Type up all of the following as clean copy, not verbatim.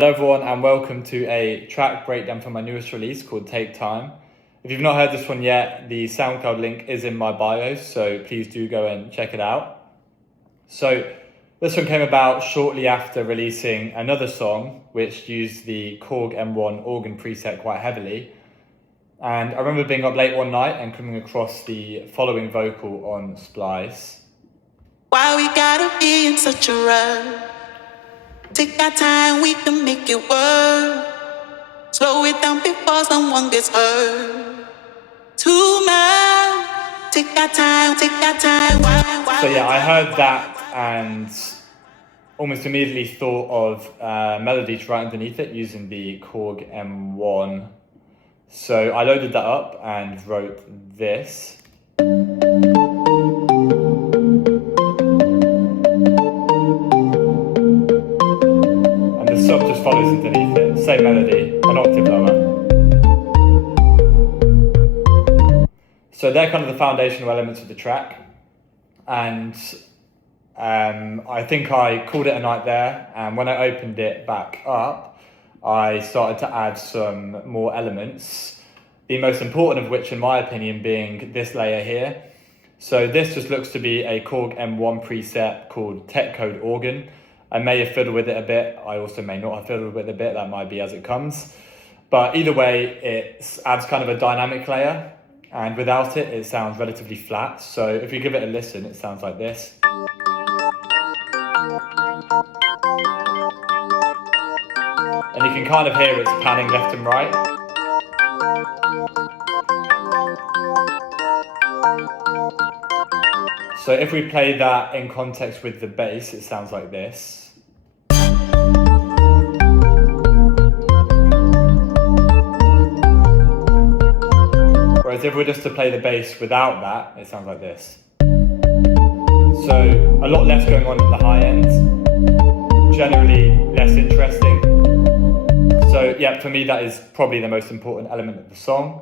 Hello everyone and welcome to a track breakdown from my newest release called Take Time. If you've not heard this one yet, the SoundCloud link is in my bio, so please do go and check it out. So this one came about shortly after releasing another song which used the Korg M1 organ preset quite heavily. And I remember being up late one night and coming across the following vocal on Splice. Why we gotta be in such a rush? Take our time, we can make it work. Slow it down before someone gets hurt. Too much. Take our time, take our time. So yeah, I heard that and almost immediately thought of melody to write underneath it using the Korg M1. So I loaded that up and wrote this. Sub just follows underneath it, same melody, an octave lower. So they're kind of the foundational elements of the track, and I think I called it a night there, and when I opened it back up, I started to add some more elements, the most important of which in my opinion being this layer here. So this just looks to be a Korg M1 preset called Tech Code Organ. I may have fiddled with it a bit. I also may not have fiddled with it a bit. That might be as it comes. But either way, it adds kind of a dynamic layer. And without it, it sounds relatively flat. So if you give it a listen, it sounds like this. And you can kind of hear it's panning left and right. So if we play that in context with the bass, it sounds like this. Whereas if we were just to play the bass without that, it sounds like this. So a lot less going on in the high end, generally less interesting. So yeah, for me that is probably the most important element of the song.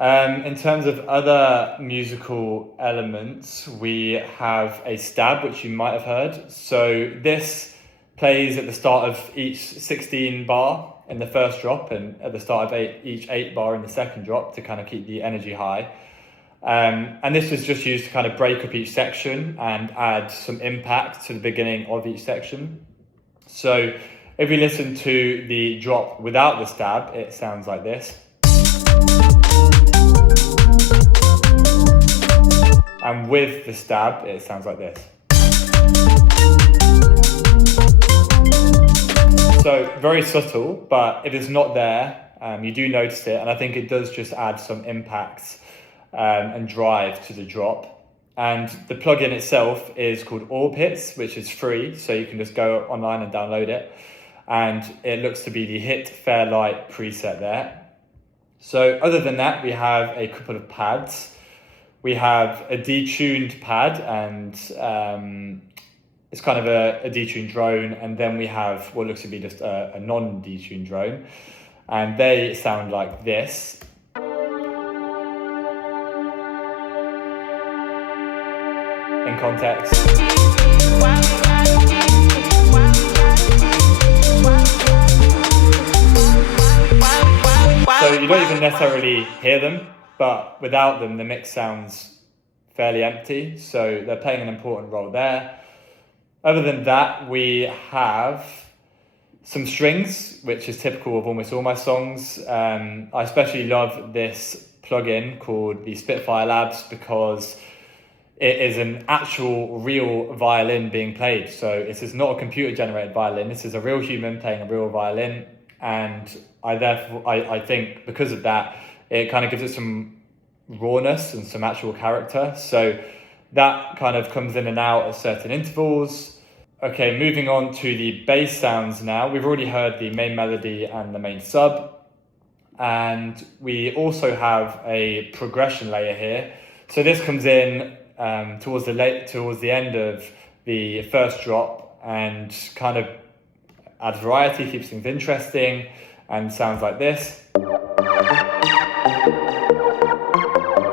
In terms of other musical elements, we have a stab, which you might have heard. So this plays at the start of each 16 bar in the first drop and at the start of each 8 bar in the second drop to kind of keep the energy high. And this is just used to kind of break up each section and add some impact to the beginning of each section. So if we listen to the drop without the stab, it sounds like this. And with the stab, it sounds like this. So very subtle, but if it's not there, you do notice it. And I think it does just add some impact and drive to the drop. And the plugin itself is called Orbhits, which is free. So you can just go online and download it. And it looks to be the Hit Fairlight preset there. So other than that, we have a couple of pads. We have a detuned pad and it's kind of a detuned drone, and then we have what looks to be just a non-detuned drone, and they sound like this. In context. So you don't even necessarily hear them, but without them, the mix sounds fairly empty. So they're playing an important role there. Other than that, we have some strings, which is typical of almost all my songs. I especially love this plugin called the Spitfire Labs because it is an actual real violin being played. So this is not a computer generated violin. This is a real human playing a real violin. And I think because of that, it kind of gives it some rawness and some actual character. So that kind of comes in and out at certain intervals. Okay, moving on to the bass sounds now. We've already heard the main melody and the main sub. And we also have a progression layer here. So this comes in towards the end of the first drop and kind of adds variety, keeps things interesting, and sounds like this.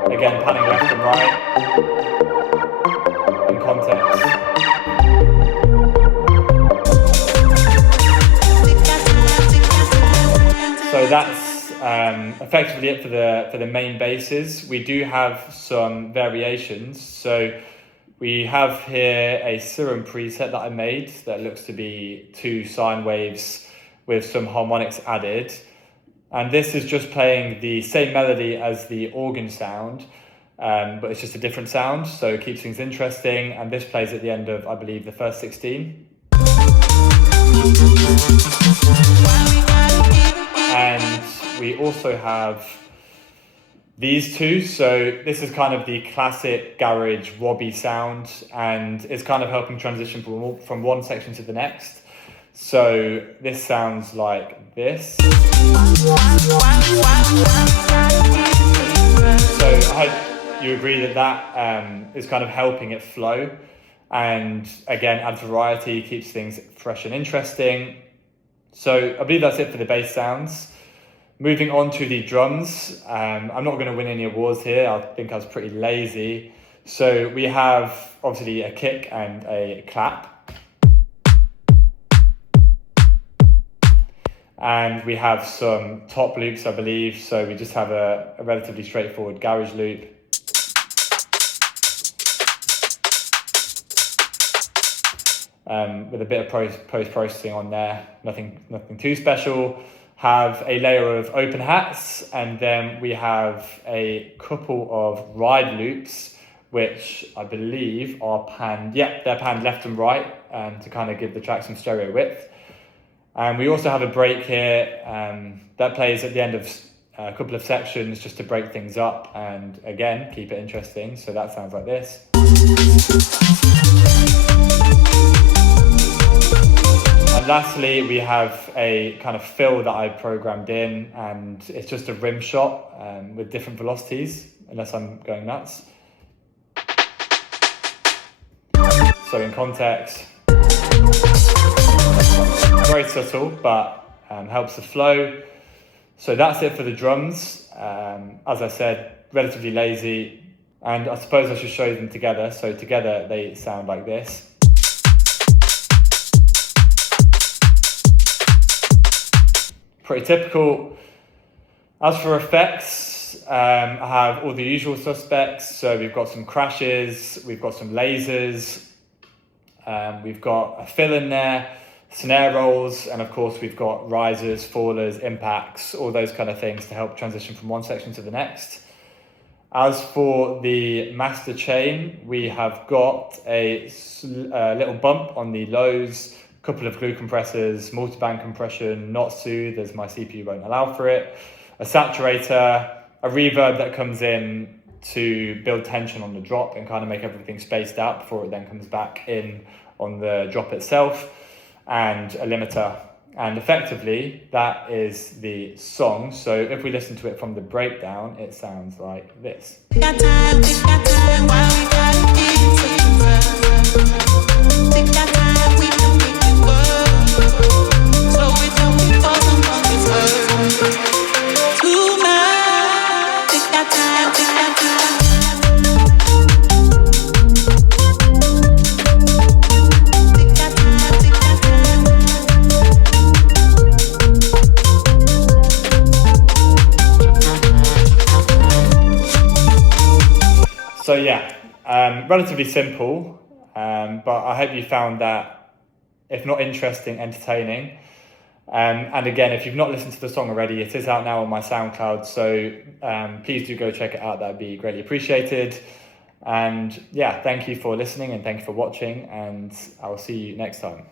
Again, panning left and right in context. that's effectively it for the main basses. We do have some variations. So we have here a Serum preset that I made that looks to be 2 sine waves with some harmonics added. And this is just playing the same melody as the organ sound, but it's just a different sound, so it keeps things interesting. And this plays at the end of, I believe, the first 16. And we also have these two. So this is kind of the classic garage wobby sound, and it's kind of helping transition from one section to the next. So this sounds like this. So I hope you agree that is kind of helping it flow. And again, adds variety, keeps things fresh and interesting. So I believe that's it for the bass sounds. Moving on to the drums. I'm not going to win any awards here. I think I was pretty lazy. So we have obviously a kick and a clap. And we have some top loops, I believe. So we just have a relatively straightforward garage loop. With a bit of post-processing on there, nothing too special. Have a layer of open hats, and then we have a couple of ride loops, which I believe are panned. Yeah, they're panned left and right to kind of give the track some stereo width. And we also have a break here that plays at the end of a couple of sections just to break things up and again keep it interesting. So that sounds like this. And lastly, we have a kind of fill that I programmed in, and it's just a rim shot with different velocities, unless I'm going nuts. So in context, very subtle, but helps the flow. So that's it for the drums. As I said, relatively lazy, and I suppose I should show them together. So together they sound like this. Pretty typical. As for effects, I have all the usual suspects. So we've got some crashes, we've got some lasers, we've got a fill in there, snare rolls, and of course we've got risers, fallers, impacts, all those kind of things to help transition from one section to the next. As for the master chain, we have got a little bump on the lows, a couple of glue compressors, multiband compression, not soothe as my CPU won't allow for it, a saturator, a reverb that comes in to build tension on the drop and kind of make everything spaced out before it then comes back in on the drop itself, and a limiter. And effectively, that is the song. So if we listen to it from the breakdown, it sounds like this. Got time, while we got it. Got time, we can make it work. Slow it down before someone gets hurt. Too much. Got time, got time. So yeah, relatively simple, but I hope you found that, if not interesting, entertaining. And again, if you've not listened to the song already, it is out now on my SoundCloud, so please do go check it out. That'd be greatly appreciated. And yeah, thank you for listening and thank you for watching, and I'll see you next time.